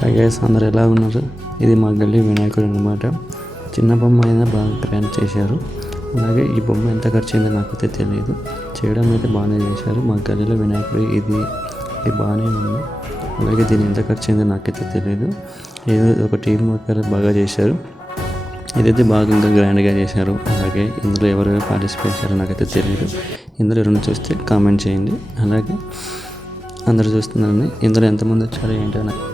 Hi guys, అందరు ఎలా ఉన్నారు? ఇది మా గల్లీ వినాయకుడు అనమాట. చిన్న బొమ్మ అయినా బాగా గ్రాండ్ చేశారు. అలాగే ఈ బొమ్మ ఎంత ఖర్చు అయిందో నాకైతే తెలియదు. చేయడం అయితే బాగానే చేశారు. మా గల్లీలో వినాయకుడు ఇది బాగానే ఉంది. అలాగే దీని ఎంత ఖర్చు అయిందో నాకైతే తెలియదు. ఏదో ఒక టీం వర్క్ బాగా చేశారు. ఇదైతే బాగా ఇంకా గ్రాండ్గా చేశారు. అలాగే ఇందులో ఎవరెవరు పార్టిసిపేట్ చేశారో నాకైతే తెలియదు. ఇందులో ఎవరైనా చూస్తే కామెంట్ చేయండి. అలాగే అందరూ చూస్తున్నారని ఇందులో ఎంతమంది వచ్చారో ఏంటో నాకు